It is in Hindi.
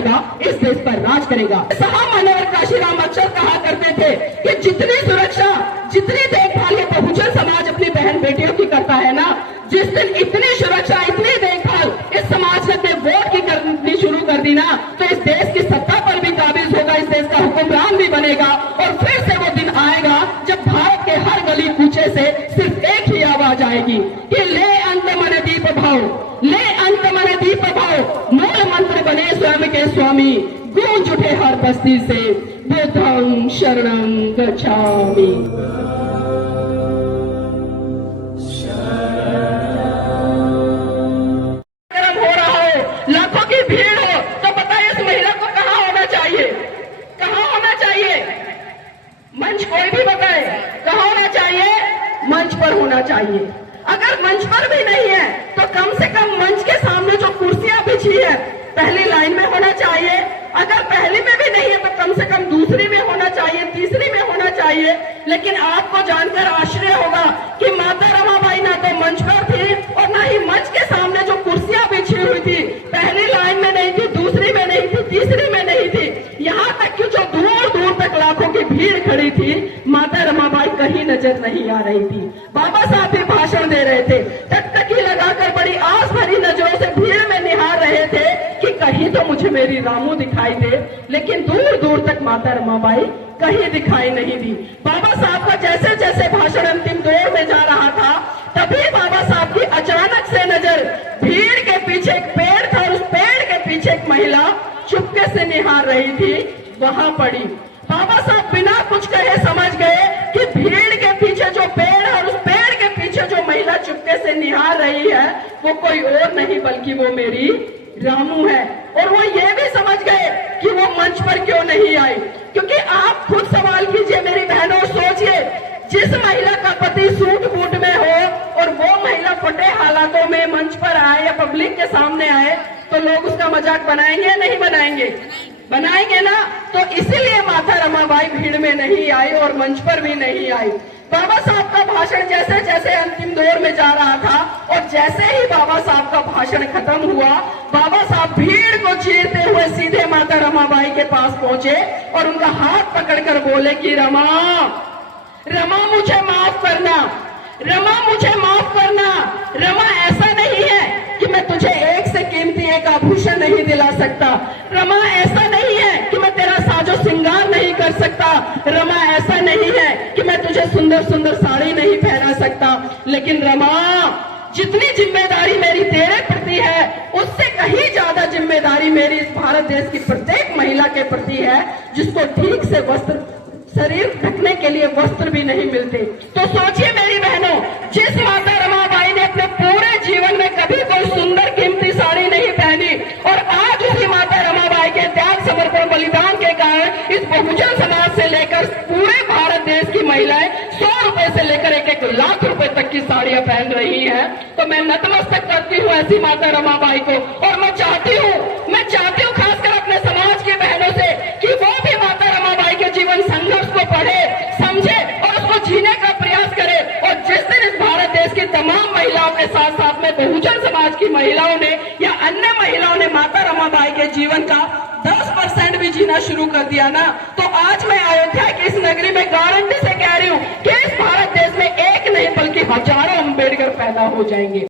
करेगा, इस देश पर राज करेगा। साहब मनोहर काशीराम अक्सर कहा करते थे कि जितनी सुरक्षा, जितनी देखभाल ये बहुजन समाज अपनी बहन बेटियों की करता है ना, जिस दिन इतनी सुरक्षा, इतनी देखभाल इस समाज ने वोट की करनी शुरू कर दी ना, तो इस देश की सत्ता पर भी काबिज होगा, इस देश का हुक्मरान भी बनेगा। और फिर से वो दिन आएगा जब भारत के हर गली कूचे से सिर्फ एक ही आवाज आएगी कि ले अंत मन दीप भाव, ले अंत मन दीप भाव, मूल मंत्र बने स्वयं के स्वामी, गूंज उठे हर बस्ती से बुद्धं शरणं गच्छामि। लाखों की भीड़ हो तो बताइए इस महिला को कहाँ होना चाहिए, कहाँ होना चाहिए? मंच कोई भी बताए कहाँ होना चाहिए? मंच पर होना चाहिए। अगर मंच पर भी नहीं है तो कम से कम मंच के सामने जो कुर्सियां बिछी है पहली लाइन में होना चाहिए। अगर पहली में भी नहीं है तो कम से कम दूसरी में होना चाहिए, तीसरी में होना चाहिए। लेकिन आपको जानकर आश्चर्य होगा कि माता रमाबाई ना तो मंच पर थी और ना ही मंच के सामने जो कुर्सियां बिछी हुई थी पहली लाइन में नहीं थी, दूसरी में नहीं थी, तीसरी में नहीं थी। यहाँ तक कि जो दूर दूर तक लाखों की भीड़ खड़ी थी, माता रमाबाई कहीं नजर नहीं आ रही थी। बाबा साहब भी भाषण दे रहे थे, टकटकी लगाकर बड़ी आस भरी नजरों से भीड़ में निहार रहे थे कि कहीं तो मुझे मेरी रामू दिखाई दे, लेकिन दूर दूर तक माता रमाबाई कहीं दिखाई नहीं दी। बाबा साहब का जैसे जैसे भाषण अंतिम दौर में जा रहा था, तभी बाबा साहब की अचानक से नजर भीड़ के पीछे एक पेड़ था, उस पेड़ के पीछे एक महिला चुपके से निहार रही थी, वहां पड़ी। बाबा साहब बिना कुछ कहे समझ गए कि भीड़ के पीछे जो पेड़ है और उस पेड़ के पीछे जो महिला चुपके से निहार रही है वो कोई और नहीं बल्कि वो मेरी रामू है। और वो ये भी समझ गए कि वो मंच पर क्यों नहीं आई, क्योंकि आप खुद सवाल कीजिए मेरी बहनों, सोचिए जिस महिला का पति सूट बूट में हो और वो महिला फटे हालातों में मंच पर आए या पब्लिक के सामने आए तो लोग उसका मजाक बनाएंगे या नहीं बनाएंगे? बनाएंगे ना। तो इसीलिए माता रमाबाई भीड़ में नहीं आई और मंच पर भी नहीं आई। बाबा साहब का भाषण जैसे जैसे अंतिम दौर में जा रहा था और जैसे ही बाबा साहब का भाषण खत्म हुआ, बाबा साहब भीड़ को चीरते हुए सीधे माता रमाबाई के पास पहुंचे और उनका हाथ पकड़कर बोले कि रमा, रमा मुझे माफ करना, रमा मुझे माफ करना। रमा ऐसा नहीं है कि मैं तुझे एक से कीमती एक आभूषण नहीं दिला सकता। रमा ऐसा नहीं है कि मैं तेरा साजो श्रृंगार नहीं कर सकता। रमा ऐसा नहीं है कि मैं तुझे सुंदर सुंदर साड़ी नहीं पहना सकता। लेकिन रमा, जितनी जिम्मेदारी मेरी तेरे प्रति है उससे कहीं ज्यादा जिम्मेदारी मेरी इस भारत देश की प्रत्येक महिला के प्रति है, जिसको ठीक से वस्त्र, शरीर ढकने के लिए वस्त्र भी नहीं मिलते। तो सोचिए मेरी बहनों, जिस माता रमाबाई ने अपने पूरे जीवन में कभी कोई सुंदर कीमती साड़ी नहीं पहनी और आज उसी माता रमाबाई के त्याग, समर्पण, बलिदान के कारण इस बहुजन समाज से लेकर पूरे भारत देश की महिलाएं 100 रुपए से लेकर 1-1 लाख रुपए तक की साड़ियां पहन रही हैं। तो मैं नतमस्तक करती हूँ ऐसी माता रमाबाई को और मैं चाहती हूँ खासकर अपने समाज की बहनों से कि वो भी माता रमाबाई के जीवन संघर्ष को पढ़े, समझे और उसको जीने का प्रयास करे। और जिस दिन इस भारत देश की तमाम महिलाओं के साथ साथ में बहुजन समाज की महिलाओं ने या अन्य महिलाओं ने माता रमाबाई के जीवन का 10% भी जीना शुरू कर दिया ना, तो आज मैं अयोध्या की इस नगरी में गारंटी से कह रही हूँ कि इस भारत देश में एक नहीं बल्कि हजारों अम्बेडकर पैदा हो जाएंगे।